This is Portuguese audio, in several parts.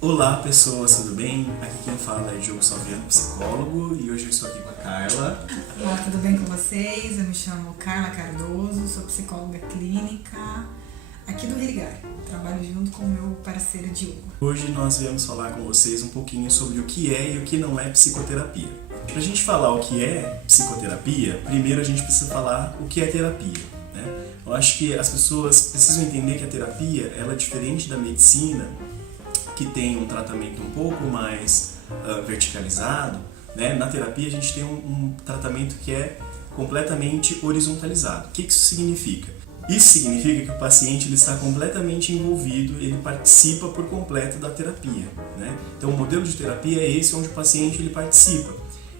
Olá pessoas, tudo bem? Aqui quem fala é Diogo Salviano, psicólogo, e hoje eu estou aqui com a Carla. Olá, tudo bem com vocês? Eu me chamo Carla Cardoso, sou psicóloga clínica aqui do Rigar. Trabalho junto com o meu parceiro Diogo. Hoje nós viemos falar com vocês um pouquinho sobre o que é e o que não é psicoterapia. Para a gente falar o que é psicoterapia, primeiro a gente precisa falar o que é terapia, né? Eu acho que as pessoas precisam entender que a terapia ela é diferente da medicina, que tem um tratamento um pouco mais verticalizado, né? Na terapia a gente tem um tratamento que é completamente horizontalizado. O que isso significa? Isso significa que o paciente ele está completamente envolvido, ele participa por completo da terapia, né? Então o modelo de terapia é esse, onde o paciente ele participa.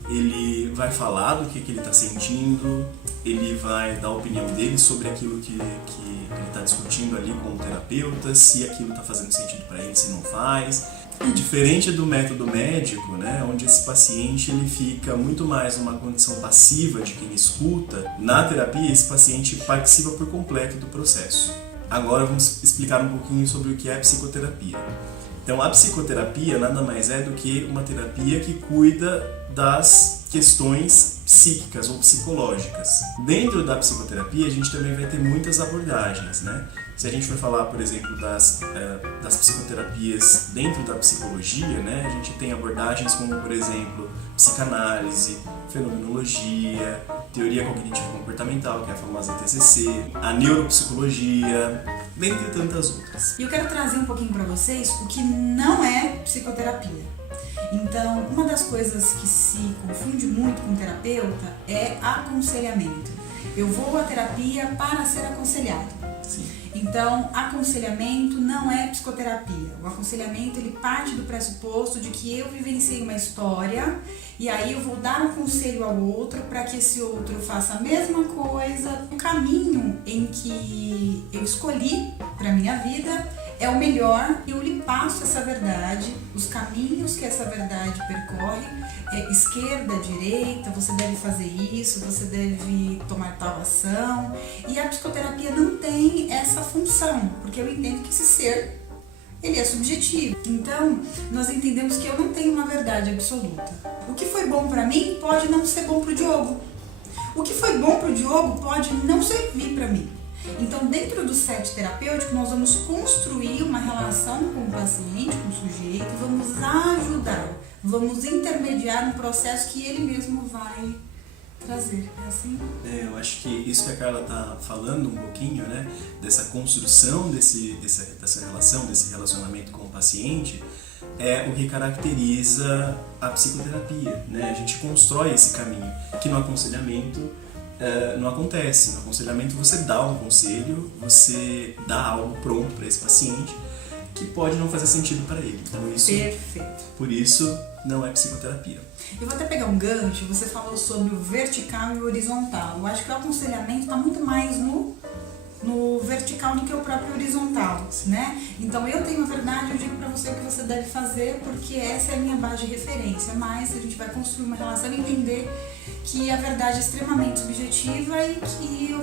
Ele vai falar do que ele está sentindo, ele vai dar a opinião dele sobre aquilo que ele está discutindo ali com o terapeuta, se aquilo está fazendo sentido para ele, se não faz. E diferente do método médico, né, onde esse paciente ele fica muito mais numa condição passiva de quem escuta, na terapia esse paciente participa por completo do processo. Agora vamos explicar um pouquinho sobre o que é a psicoterapia. Então, a psicoterapia nada mais é do que uma terapia que cuida das questões psíquicas ou psicológicas. Dentro da psicoterapia, a gente também vai ter muitas abordagens, né? Se a gente for falar, por exemplo, das psicoterapias dentro da psicologia, né? A gente tem abordagens como, por exemplo, psicanálise, fenomenologia, teoria cognitivo-comportamental, que é a famosa TCC, a neuropsicologia, dentre tantas outras. E eu quero trazer um pouquinho para vocês o que não é psicoterapia. Então, uma das coisas que se confunde muito com terapeuta é aconselhamento. Eu vou à terapia para ser aconselhado. Sim. Então, aconselhamento não é psicoterapia. O aconselhamento ele parte do pressuposto de que eu vivenciei uma história e aí eu vou dar um conselho ao outro para que esse outro faça a mesma coisa. O caminho em que eu escolhi para minha vida é o melhor, eu lhe passo essa verdade, os caminhos que essa verdade percorre, esquerda, direita, você deve fazer isso, você deve tomar tal ação. E a psicoterapia não tem essa função, porque eu entendo que esse ser, ele é subjetivo. Então, nós entendemos que eu não tenho uma verdade absoluta. O que foi bom para mim pode não ser bom para o Diogo. O que foi bom para o Diogo pode não servir para mim. Então, dentro do set terapêutico, nós vamos construir uma relação com o paciente, com o sujeito, vamos ajudar, vamos intermediar um processo que ele mesmo vai trazer. É assim? Eu acho que isso que a Carla está falando um pouquinho, né, dessa construção dessa relação, desse relacionamento com o paciente, é o que caracteriza a psicoterapia, né? A gente constrói esse caminho, que no aconselhamento não acontece. No aconselhamento você dá um conselho, você dá algo pronto para esse paciente que pode não fazer sentido para ele. Então isso, Perfeito. por isso, não é psicoterapia. Eu vou até pegar um gancho, você falou sobre o vertical e o horizontal. Eu acho que o aconselhamento está muito mais no vertical do que o próprio horizontal, né? Então eu tenho a verdade, eu digo para você o que você deve fazer, porque essa é a minha base de referência, mas a gente vai construir uma relação e entender que a verdade é extremamente subjetiva e que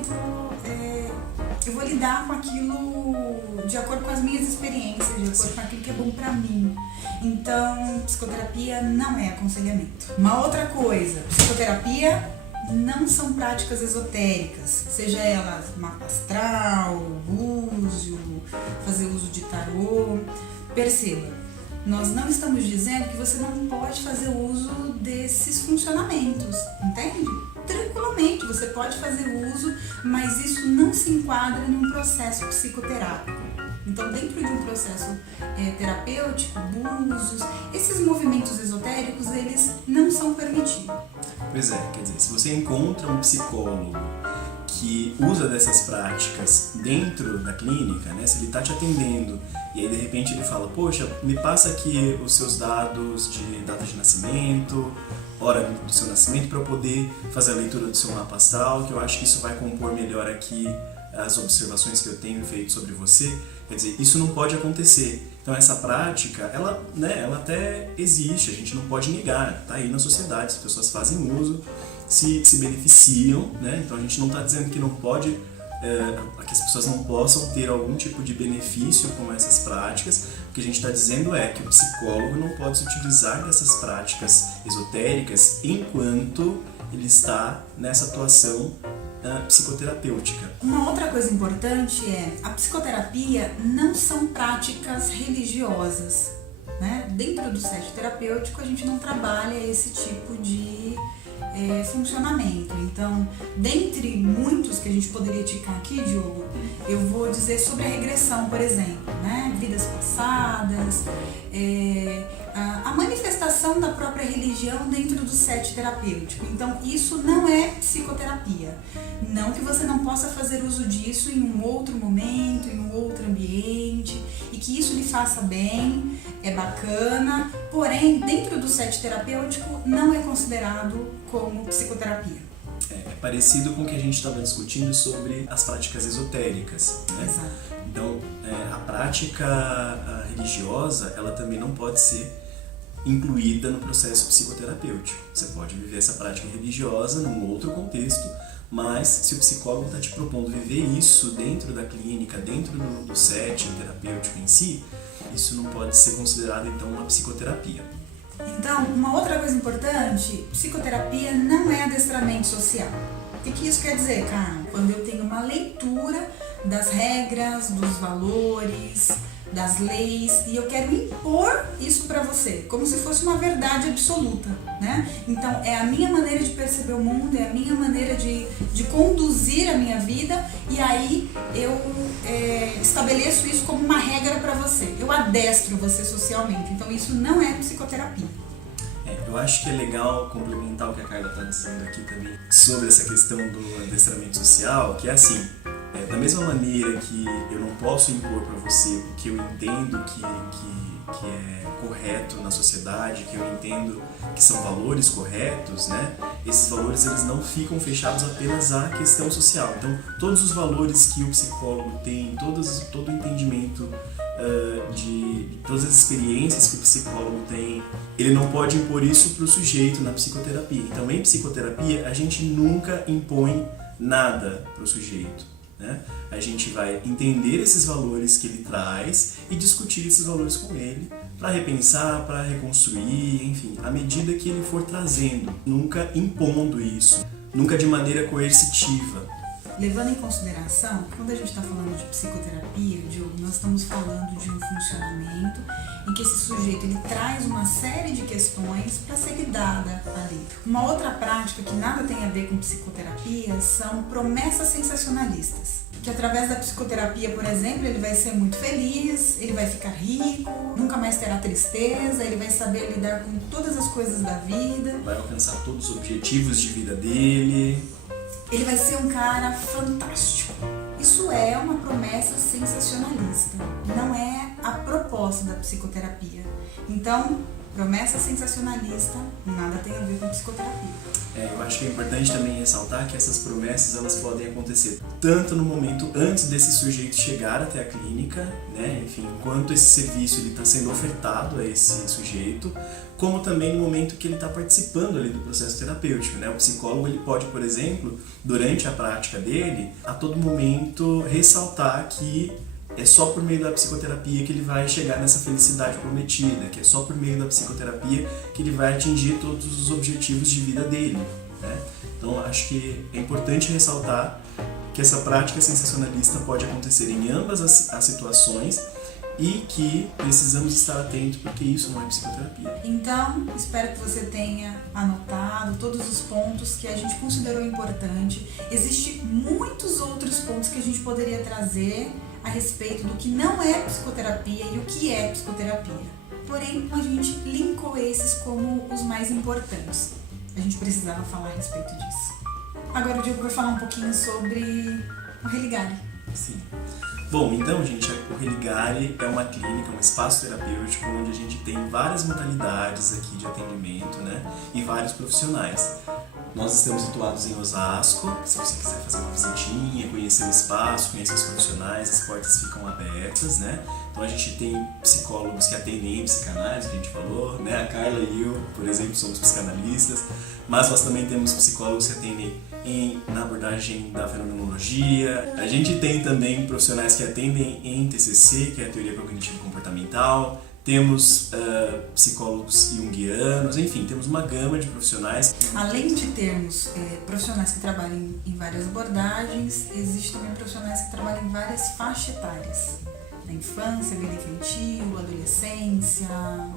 eu vou lidar com aquilo de acordo com as minhas experiências, de acordo com aquilo que é bom para mim. Então, psicoterapia não é aconselhamento. Uma outra coisa, psicoterapia não são práticas esotéricas, seja elas mapa astral, búzio, fazer uso de tarô. Perceba, nós não estamos dizendo que você não pode fazer uso desses funcionamentos, entende? Tranquilamente, você pode fazer uso, mas isso não se enquadra num processo psicoterápico. Então, dentro de um processo terapêutico, búzios, esses movimentos esotéricos, eles não são permitidos. Pois é, quer dizer, se você encontra um psicólogo que usa dessas práticas dentro da clínica, né, se ele está te atendendo e aí de repente ele fala, poxa, me passa aqui os seus dados de data de nascimento, hora do seu nascimento, para eu poder fazer a leitura do seu mapa astral, que eu acho que isso vai compor melhor aqui as observações que eu tenho feito sobre você. Quer dizer, isso não pode acontecer. Então essa prática, ela até existe, a gente não pode negar, está aí na sociedade, as pessoas fazem uso, se beneficiam, né? Então a gente não está dizendo que não pode, que as pessoas não possam ter algum tipo de benefício com essas práticas, que a gente está dizendo é que o psicólogo não pode se utilizar dessas práticas esotéricas enquanto ele está nessa atuação psicoterapêutica. Uma outra coisa importante é a psicoterapia não são práticas religiosas, né? Dentro do set terapêutico a gente não trabalha esse tipo de funcionamento. Então, dentre muitos que a gente poderia ticar aqui, Diogo, eu vou dizer sobre a regressão, por exemplo, né? Vidas passadas, a manifestação da própria religião dentro do set terapêutico. Então, isso não é psicoterapia. Não que você não possa fazer uso disso em um outro momento, em um outro ambiente, e que isso lhe faça bem, é bacana, porém, dentro do set terapêutico não é considerado como psicoterapia. É parecido com o que a gente estava discutindo sobre as práticas esotéricas, né? Exato. Então, a prática religiosa, ela também não pode ser incluída no processo psicoterapêutico. Você pode viver essa prática religiosa num outro contexto, mas se o psicólogo está te propondo viver isso dentro da clínica, dentro do setting terapêutico em si, isso não pode ser considerado então uma psicoterapia. Então, uma outra coisa importante, psicoterapia não é adestramento social. O que isso quer dizer, Carla? Quando eu tenho uma leitura das regras, dos valores, das leis, e eu quero impor isso para você, como se fosse uma verdade absoluta, né? Então, é a minha maneira de perceber o mundo, é a minha maneira de conduzir a minha vida, e aí eu estabeleço isso como uma regra para você. Eu adestro você socialmente, então isso não é psicoterapia. Eu acho que é legal complementar o que a Carla está dizendo aqui também sobre essa questão do adestramento social, que é assim, da mesma maneira que eu não posso impor para você o que eu entendo que é correto na sociedade, que eu entendo que são valores corretos, né? Esses valores eles não ficam fechados apenas à questão social. Então, todos os valores que o psicólogo tem, todo o entendimento de todas as experiências que o psicólogo tem, ele não pode impor isso para o sujeito na psicoterapia. Então, em psicoterapia, a gente nunca impõe nada para o sujeito, né? A gente vai entender esses valores que ele traz e discutir esses valores com ele para repensar, para reconstruir, enfim, à medida que ele for trazendo, nunca impondo isso, nunca de maneira coercitiva. Levando em consideração, quando a gente está falando de psicoterapia, Diogo, nós estamos falando de um funcionamento em que esse sujeito ele traz uma série de questões para ser lidada ali. Uma outra prática que nada tem a ver com psicoterapia são promessas sensacionalistas. Que através da psicoterapia, por exemplo, ele vai ser muito feliz, ele vai ficar rico, nunca mais terá tristeza, ele vai saber lidar com todas as coisas da vida. Vai alcançar todos os objetivos de vida dele. Ele vai ser um cara fantástico. Isso é uma promessa sensacionalista, não é a proposta da psicoterapia. Então, promessa sensacionalista nada tem a ver com psicoterapia. Eu acho que é importante também ressaltar que essas promessas elas podem acontecer tanto no momento antes desse sujeito chegar até a clínica, né? Enfim, enquanto esse serviço está sendo ofertado a esse sujeito, como também no momento que ele está participando ali do processo terapêutico, né? O psicólogo ele pode, por exemplo, durante a prática dele, a todo momento ressaltar que é só por meio da psicoterapia que ele vai chegar nessa felicidade prometida, que é só por meio da psicoterapia que ele vai atingir todos os objetivos de vida dele, né? Então, acho que é importante ressaltar que essa prática sensacionalista pode acontecer em ambas as situações e que precisamos estar atentos porque isso não é psicoterapia. Então, espero que você tenha anotado todos os pontos que a gente considerou importante. Existem muitos outros pontos que a gente poderia trazer a respeito do que não é psicoterapia e o que é psicoterapia. Porém, a gente linkou esses como os mais importantes. A gente precisava falar a respeito disso. Agora o Diogo vai falar um pouquinho sobre o Religare. Sim. Bom, então, gente, o Religare é uma clínica, um espaço terapêutico onde a gente tem várias modalidades aqui de atendimento, né? E vários profissionais. Nós estamos situados em Osasco. Se você quiser fazer uma visitinha, conhecer o espaço, conhecer os profissionais, as portas ficam abertas, né? Então a gente tem psicólogos que atendem em psicanálise, que a gente falou, né? A Carla e eu, por exemplo, somos psicanalistas, mas nós também temos psicólogos que atendem na abordagem da fenomenologia. A gente tem também profissionais que atendem em TCC, que é a teoria cognitivo-comportamental. Temos psicólogos junguianos, enfim, temos uma gama de profissionais. Além de termos profissionais que trabalham em várias abordagens, existem também profissionais que trabalham em várias faixas etárias. Na infância, vida infantil, adolescência,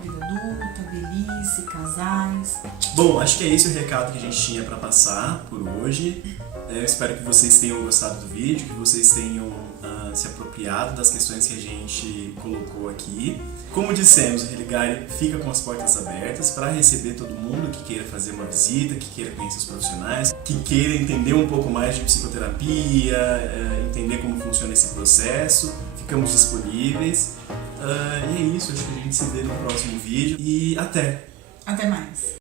vida adulta, velhice, casais. Bom, acho que é esse o recado que a gente tinha para passar por hoje. Eu espero que vocês tenham gostado do vídeo, que vocês tenham se apropriado das questões que a gente colocou aqui. Como dissemos, o Religare fica com as portas abertas para receber todo mundo que queira fazer uma visita, que queira conhecer os profissionais, que queira entender um pouco mais de psicoterapia, entender como funciona esse processo. Ficamos disponíveis. E é isso, acho que a gente se vê no próximo vídeo e até! Até mais!